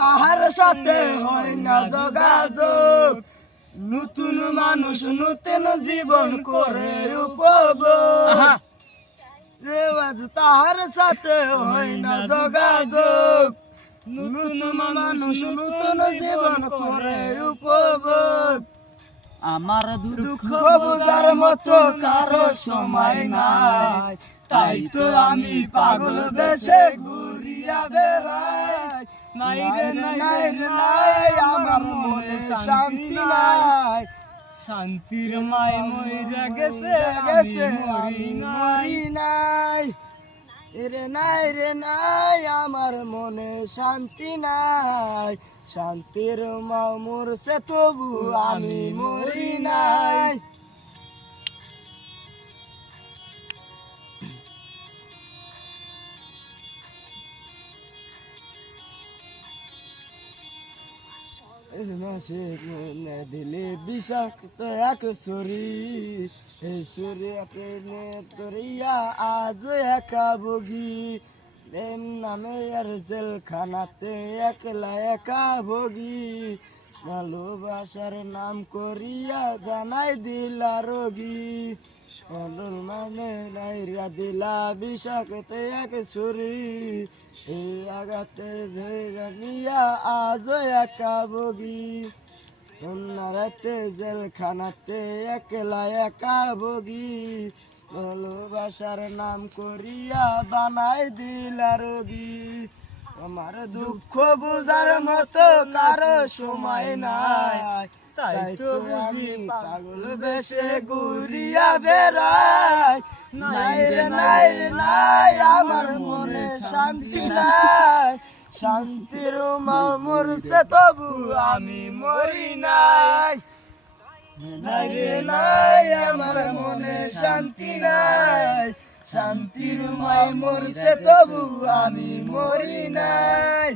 তাহার সাথে হয় না যোগাযোগ, নতুন মানুষ নতুন জীবন করে উপভোগ। তাহার সাথে হয় না যোগাযোগ, নতুন মানুষ নতুন জীবন করে উপভোগ। আমার দুঃখ বোঝার মতো কারো সময় নাই, তাই তো আমি পাগল দেশে ঘুরিয়া বেড়াই। নাই রে নাই রে নাই, আমার মনে শান্তি নাই। শান্তির মাই মইরা গেছে গেছে মরি মরি নাই। রে নাই রে নাই, আমার মনে শান্তি নাই। শান্তির মা মরছে তবু আমি মরি নাই। দিলে বিষাক্ত এক ছুরি, এই ছুরিয়াকে তরিয়া আজ একা ভোগী। প্রেম নামে আর জেলখানাতে একলা একা ভোগী। ভালোবাসার নাম করিয়া জানাই দিলা রোগী। মানে নাইরা দিলা বিষাক্ত এক ছুরি, এই আঘাতে নিয়া আজ একা ভোগী। রাতে জেলখানাতে একলা একা ভোগী। ভালোবাসার নাম করিয়া বানাই দিলা রোগী। আমার দুঃখ বুঝার মতো কারো সময় নাই, তাই তো বুঝি পাগল বেশে ঘুরিয়া বেড়াই। নাই রে নাই রে নাই, আমার মনে শান্তি নাই। শান্তির মা মরছে তবু আমি মরি নাই। নাই রে নাই, আমার মনে শান্তি নাই। শান্তির মা মরছে তবু আমি মরি নাই।